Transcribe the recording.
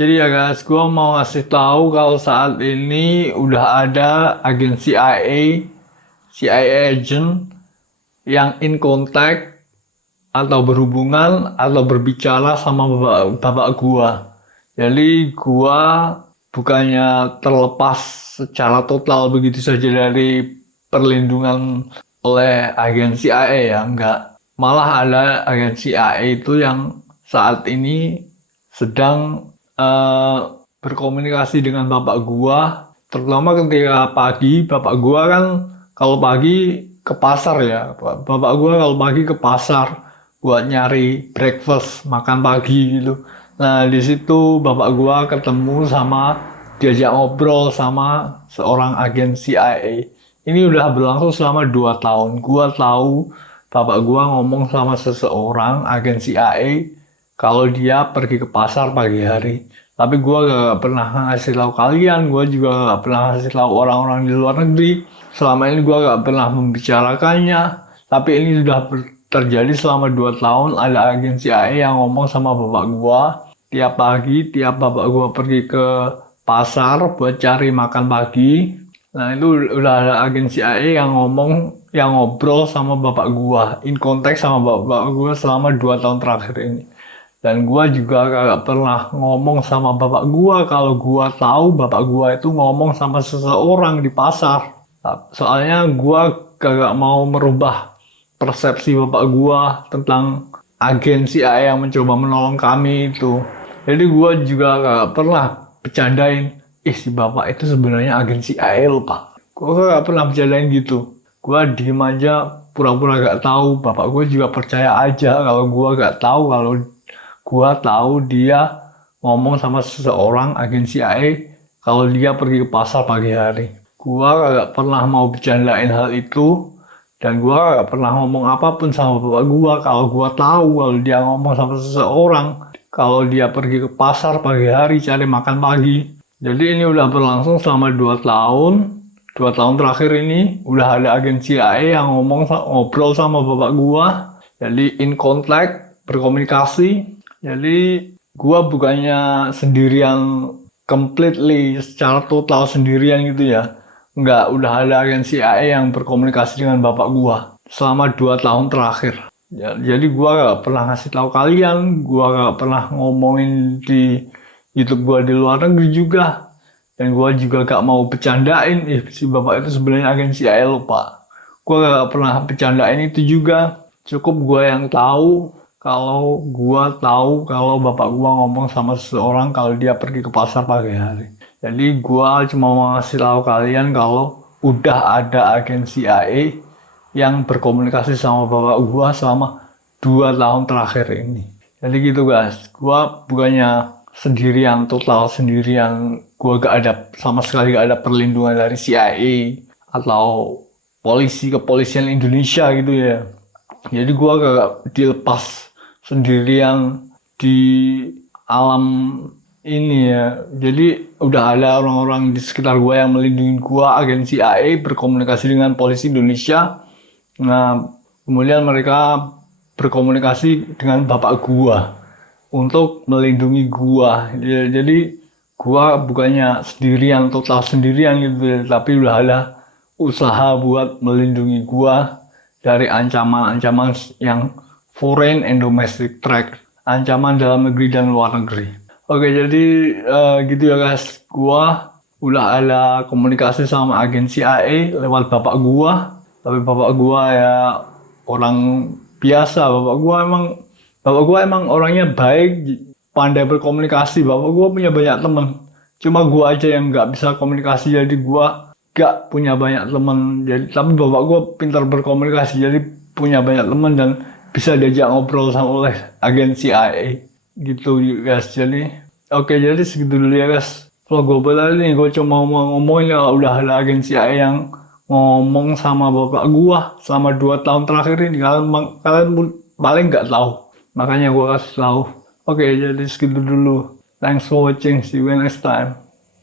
Jadi ya guys, gua mau ngasih tahu kalau saat ini udah ada agen CIA agent yang in contact atau berhubungan atau berbicara sama bapak gua. Jadi gua bukannya terlepas secara total begitu saja dari perlindungan oleh agen CIA ya, enggak. Malah ada agen CIA itu yang saat ini sedang eh, berkomunikasi dengan bapak gua, terutama ketika pagi. Bapak gua kan kalau pagi ke pasar ya, bapak gua kalau pagi ke pasar buat nyari breakfast, makan pagi gitu. Nah, di situ bapak gua ketemu sama, diajak ngobrol sama seorang agen CIA. Ini udah berlangsung selama 2 tahun. Gua tahu bapak gua ngomong sama seseorang agen CIA kalau dia pergi ke pasar pagi hari. Tapi gua gak pernah ngasih tahu kalian, gua juga gak pernah ngasih tahu orang-orang di luar negeri. Selama ini gua gak pernah membicarakannya. Tapi ini sudah terjadi selama 2 tahun. Ada agen CIA yang ngomong sama bapak gua tiap pagi, tiap bapak gua pergi ke pasar buat cari makan pagi. Nah, itu udah ada agen CIA yang ngomong, yang ngobrol sama bapak gua, in konteks sama bapak gua selama 2 tahun terakhir ini. Dan gua juga gak pernah ngomong sama bapak gua kalau gua tahu bapak gua itu ngomong sama seseorang di pasar. Soalnya gua gak mau merubah persepsi bapak gua tentang agen CIA yang mencoba menolong kami itu. Jadi gua juga gak pernah bercandain, si bapak itu sebenarnya agen CIA loh pak. Gua gak pernah bercandain gitu. Gua diem aja, pura-pura gak tahu. Bapak gua juga percaya aja kalau gua gak tahu kalau gua tahu dia ngomong sama seseorang agen CIA kalau dia pergi ke pasar pagi hari. Gua gak pernah mau bercandain hal itu, dan gua gak pernah ngomong apapun sama bapak gua kalau gua tahu kalau dia ngomong sama seseorang kalau dia pergi ke pasar pagi hari cari makan pagi. Jadi ini udah berlangsung selama 2 tahun. 2 tahun terakhir ini udah ada agen CIA yang ngobrol sama bapak gua. Jadi in contact, berkomunikasi. Jadi gua bukannya sendirian, completely secara total sendirian gitu ya. Enggak, udah ada agen CIA yang berkomunikasi dengan bapak gua selama 2 tahun terakhir. Ya, jadi gua gak pernah ngasih tahu kalian, gua gak pernah ngomongin di YouTube gua di luar negeri juga. Dan gua juga gak mau bercandain, si bapak itu sebenarnya agen CIA loh pak. Gua gak pernah bercandain itu juga. Cukup gua yang tahu kalau bapak gua ngomong sama seseorang kalau dia pergi ke pasar pagi hari. Jadi gua cuma mau ngasih tahu kalian kalau udah ada agen CIA yang berkomunikasi sama bapak gua selama 2 tahun terakhir ini. Jadi gitu guys, gua bukannya sendirian, total sendirian. Gua gak ada, sama sekali gak ada perlindungan dari CIA atau kepolisian Indonesia gitu ya. Jadi gua gak dilepas sendirian di alam ini ya. Jadi udah ada orang-orang di sekitar gua yang melindungi gua, agen CIA berkomunikasi dengan polisi Indonesia. Nah, kemudian mereka berkomunikasi dengan bapak gua untuk melindungi gua. Ya, jadi gua bukannya sendirian, total sendirian gitu ya, tapi udah ada usaha buat melindungi gua dari ancaman-ancaman yang foreign and domestic threat, ancaman dalam negeri dan luar negeri. Oke, jadi gitu ya guys, gua udah ada komunikasi sama agen CIA lewat bapak gua, tapi bapak gua ya orang biasa. Bapak gua emang orangnya baik, pandai berkomunikasi. Bapak gua punya banyak temen, cuma gua aja yang nggak bisa komunikasi, jadi gua gak punya banyak temen. Jadi tapi bapak gua pintar berkomunikasi, jadi punya banyak temen dan bisa diajak ngobrol sama oleh agen CIA gitu guys. Jadi oke, jadi segitu dulu ya guys vlog gue pada ini. Gue cuma mau ngomongin ya udah ada agen CIA yang ngomong sama bapak gua selama 2 tahun terakhir ini. Kalian paling nggak tahu, makanya gua kasih tahu. Oke, jadi segitu dulu. Thanks for watching, see you next time.